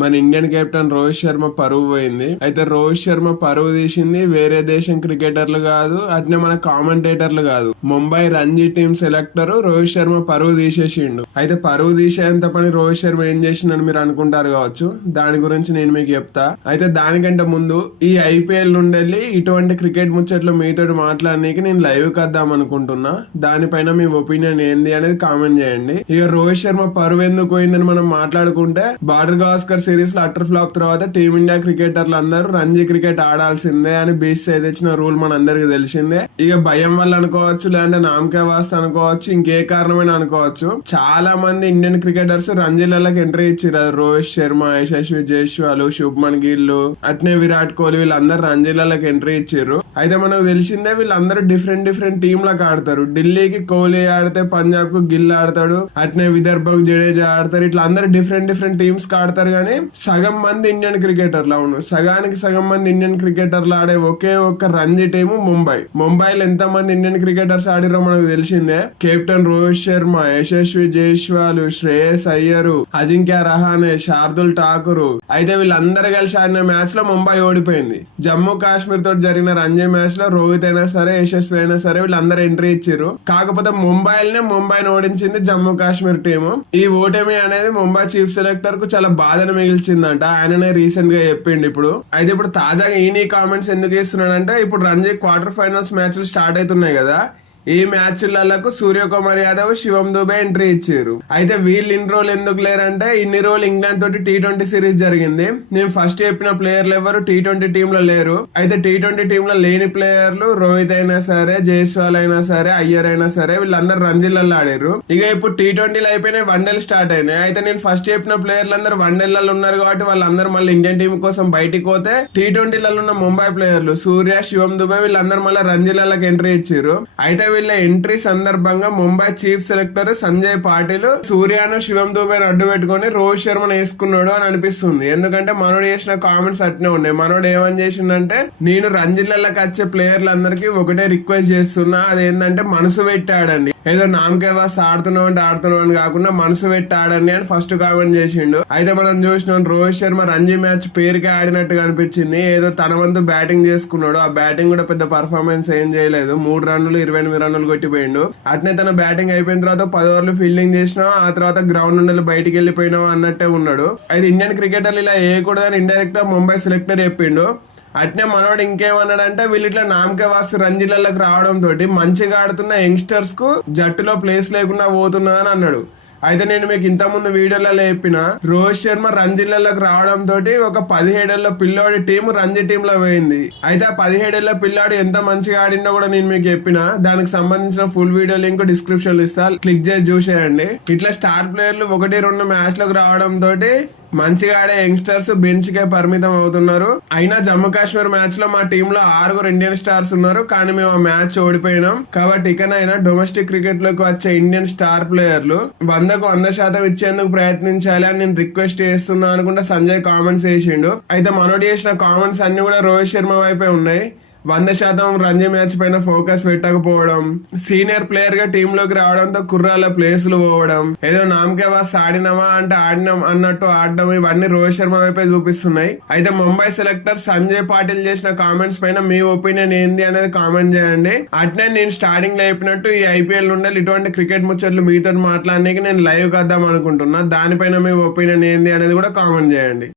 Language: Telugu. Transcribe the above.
మన ఇండియన్ కెప్టెన్ రోహిత్ శర్మ పరువు పోయింది. అయితే రోహిత్ శర్మ పరువు తీసింది వేరే దేశం క్రికెటర్లు కాదు అట్నే మన కామెంటేటర్లు కాదు. ముంబై రంజీ టీం సెలెక్టర్ రోహిత్ శర్మ పరువు తీసేసిండు. అయితే పరువు తీసేంత పని రోహిత్ శర్మ ఏం చేసిండని మీరు అనుకుంటారు కావచ్చు. దాని గురించి నేను మీకు చెప్తా. అయితే దానికంటే ముందు ఈ ఐపీఎల్ నుండి ఇటువంటి క్రికెట్ ముచ్చట్లు మీతో మాట్లాడడానికి నేను లైవ్ కద్దాం అనుకుంటున్నా. దానిపైన మీ ఒపీనియన్ ఏంది అనేది కామెంట్ చేయండి. ఇక రోహిత్ శర్మ పరువు ఎందుకు పోయిందని మనం మాట్లాడుకుంటే బార్డర్ గాస్కర్ సిరీస్లో అటర్ ఫ్లాప్ తర్వాత టీమిండియా క్రికెటర్లు అందరూ రంజీ క్రికెట్ ఆడాల్సిందే అని బీసీఐ తెచ్చిన రూల్ మన అందరికి తెలిసిందే. ఇక భయం వల్ల అనుకోవచ్చు లేదంటే నామకే వాస్త అనుకోవచ్చు ఇంకే కారణమైన అనుకోవచ్చు. చాలా మంది ఇండియన్ క్రికెటర్స్ రంజీలకి ఎంట్రీ ఇచ్చారు రోహిత్ శర్మ యశస్వి జైస్వాల్ శుభ్మన్ గిల్లు అట్నే విరాట్ కోహ్లీ వీళ్ళందరూ రంజీలకి ఎంట్రీ ఇచ్చారు అయితే మనకు తెలిసిందే వీళ్ళందరూ డిఫరెంట్ డిఫరెంట్ టీంలకు లకు ఆడతారు. ఢిల్లీకి కోహ్లీ ఆడితే పంజాబ్కు గిల్ ఆడతాడు అట్నే విదర్భకు జడేజా ఆడతారు. ఇట్లా అందరు డిఫరెంట్ డిఫరెంట్ టీమ్స్కి ఆడతారు కానీ సగం మంది ఇండియన్ క్రికెటర్లు అవును. సగానికి సగం మంది ఇండియన్ క్రికెటర్లు ఆడే ఒకే ఒక్క రంజీ టీము ముంబై. ముంబై ఎంత మంది ఇండియన్ క్రికెటర్స్ ఆడిరో మనకు తెలిసిందే. కెప్టెన్ రోహిత్ శర్మ యశస్వి జైస్వాల్ శ్రేయస్ అయ్యరు అజింక్య రహానే శార్దుల్ ఠాకూర్. అయితే వీళ్ళందరూ కలిసి ఆడిన మ్యాచ్లో ముంబై ఓడిపోయింది. జమ్మూ కాశ్మీర్ తోటి జరిగిన రంజీ మ్యాచ్లో రోహిత్ అయినా సరే యశస్వి అయినా సరే వీళ్ళందరూ ఎంట్రీ ఇచ్చారు కాకపోతే ముంబైనే ముంబైని ఓడించింది జమ్మూ కాశ్మీర్ టీము. ఈ ఓటమి అనేది ముంబై చీఫ్ సెలెక్టర్కు చాలా బాధను మిగిల్చిందంట. ఆయననే రీసెంట్గా చెప్పిండు ఇప్పుడు. అయితే ఇప్పుడు తాజాగా ఈయన కామెంట్స్ ఎందుకు ఇస్తున్నాడంటే ఇప్పుడు రంజీ క్వార్టర్ ఫైనల్స్ మ్యాచ్ మ్యాచ్లు స్టార్ట్ అవుతున్నాయి కదా. ఈ మ్యాచ్లకు సూర్యకుమార్ యాదవ్ శివం దుబే ఎంట్రీ ఇచ్చారు. అయితే వీళ్ళు ఇన్ని రోజులు ఎందుకు లేరంటే ఇన్ని రోజులు ఇంగ్లాండ్ తోటి టీ ట్వంటీ సిరీస్ జరిగింది. నేను ఫస్ట్ చెప్పిన ప్లేయర్లు ఎవరు టీ ట్వంటీ టీమ్లో లేరు. అయితే టీ ట్వంటీ టీమ్లో లేని ప్లేయర్లు రోహిత్ అయినా సరే జైస్వాల్ అయినా సరే అయ్యర్ అయినా సరే వీళ్ళందరూ రంజీలలో ఆడారు. ఇక ఇప్పుడు టీ ట్వంటీలు అయిపోయినాయి వన్డేలు స్టార్ట్ అయినాయి. అయితే నేను ఫస్ట్ చెప్పిన ప్లేయర్లు అందరూ వన్డేలలో ఉన్నారు కాబట్టి వాళ్ళందరూ మళ్ళీ ఇండియన్ టీం కోసం బయటికి పోతే టీ ట్వంటీలలో ఉన్న ముంబై ప్లేయర్లు సూర్య శివం దుబే వీళ్ళందరూ మళ్ళీ రంజీలకి ఎంట్రీ ఇచ్చారు. అయితే వీళ్ళ ఎంట్రీ సందర్భంగా ముంబై చీఫ్ సెలెక్టర్ సంజయ్ పాటిల్ సూర్యాను శివం దుబేని అడ్డు పెట్టుకొని రోహిత్ శర్మను వేసుకున్నాడు అని అనిపిస్తుంది. ఎందుకంటే మనోడు చేసిన కామెంట్స్ అట్నే ఉన్నాయి. మనోడు ఏమని చేసిండంటే నేను రంజిల్లకి వచ్చే ప్లేయర్లందరికీ ఒకటే రిక్వెస్ట్ చేస్తున్నా. అదేంటంటే మనసు పెట్టాడండి. ఏదో నామకే వాస్ ఆడుతున్నావు అంటే ఆడుతున్నావు అని కాకుండా మనసు పెట్టి ఆడండి అని ఫస్ట్ కామెంట్ చేసిండు. అయితే మనం చూసినాం రోహిత్ శర్మ రంజీ మ్యాచ్ పేరుకే ఆడినట్టుగా అనిపించింది. ఏదో తన వంతు బ్యాటింగ్ చేసుకున్నాడు. ఆ బ్యాటింగ్ కూడా పెద్ద పర్ఫార్మెన్స్ ఏం చేయలేదు. మూడు రన్నులు ఇరవై ఎనిమిది రన్నులు కొట్టిపోయిండు. అట్నే తన బ్యాటింగ్ అయిపోయిన తర్వాత పది ఓవర్లు ఫీల్డింగ్ చేసినా ఆ తర్వాత గ్రౌండ్ నుండి బయటికి వెళ్ళిపోయినావు అన్నట్టే ఉన్నాడు. అయితే ఇండియన్ క్రికెటర్లు ఇలా వేయకూడదని ఇండైరెక్ట్గా ముంబై సెలెక్టర్ చెప్పిండు. అట్నే మనోడు ఇంకేమన్నాడంటే వీళ్ళు ఇట్లా నామకే వాసు రంజీలలోకి రావడం తోటి మంచిగా ఆడుతున్న యంగ్స్టర్స్కు జట్టులో ప్లేస్ లేకుండా పోతున్నా అని అన్నాడు. అయితే నేను మీకు ఇంత ముందు వీడియోలలో చెప్పిన రోహిత్ శర్మ రంజీలలోకి రావడం తోటి ఒక పదిహేడేళ్ళ పిల్లోడి టీం రంజీ టీమ్లో పోయింది. అయితే ఆ పదిహేడేళ్ళ పిల్లాడు ఎంత మంచిగా ఆడిందో కూడా నేను మీకు చెప్పిన దానికి సంబంధించిన ఫుల్ వీడియో లింక్ డిస్క్రిప్షన్లో ఇస్తా. క్లిక్ చేసి చూసేయండి. ఇట్లా స్టార్ ప్లేయర్లు ఒకటి రెండు మ్యాచ్లకు రావడం తోటి మంచిగా ఆడే యంగ్స్టర్స్ బెంచ్ కే పరిమితం అవుతున్నారు. అయినా జమ్మూ కాశ్మీర్ మ్యాచ్లో మా టీమ్లో ఆరుగురు ఇండియన్ స్టార్స్ ఉన్నారు. కానీ మేము ఆ మ్యాచ్ ఓడిపోయినాం. కాబట్టి ఇకనైనా డొమెస్టిక్ క్రికెట్లోకి వచ్చే ఇండియన్ స్టార్ ప్లేయర్లు వందకు వంద శాతం ఇచ్చేందుకు ప్రయత్నించాలి అని నేను రిక్వెస్ట్ చేస్తున్నా అనుకుంటే సంజయ్ కామెంట్స్ చేసిండు. అయితే మనోడు చేసిన కామెంట్స్ అన్ని కూడా రోహిత్ శర్మ వైపే ఉన్నాయి. వంద శాతం రంజీ మ్యాచ్ పైన ఫోకస్ పెట్టకపోవడం సీనియర్ ప్లేయర్గా టీమ్లోకి రావడంతో కుర్రాల ప్లేసులు పోవడం ఏదో నామకే వాస్ ఆడినామా అంటే ఆడినాం అన్నట్టు ఆడడం ఇవన్నీ రోహిత్ శర్మ వైపే చూపిస్తున్నాయి. అయితే ముంబై సెలెక్టర్ సంజయ్ పాటిల్ చేసిన కామెంట్స్ పైన మీ ఒపీనియన్ ఏంది అనేది కామెంట్ చేయండి. అట్నే నేను స్టార్టింగ్లో చెప్పినట్టు ఈ ఐపీఎల్ ఉండాలి ఇటువంటి క్రికెట్ ముచ్చట్లు మీతో మాట్లాడడానికి నేను లైవ్ కద్దాం అనుకుంటున్నా. దానిపైన మీ ఒపీనియన్ ఏంది అనేది కూడా కామెంట్ చేయండి.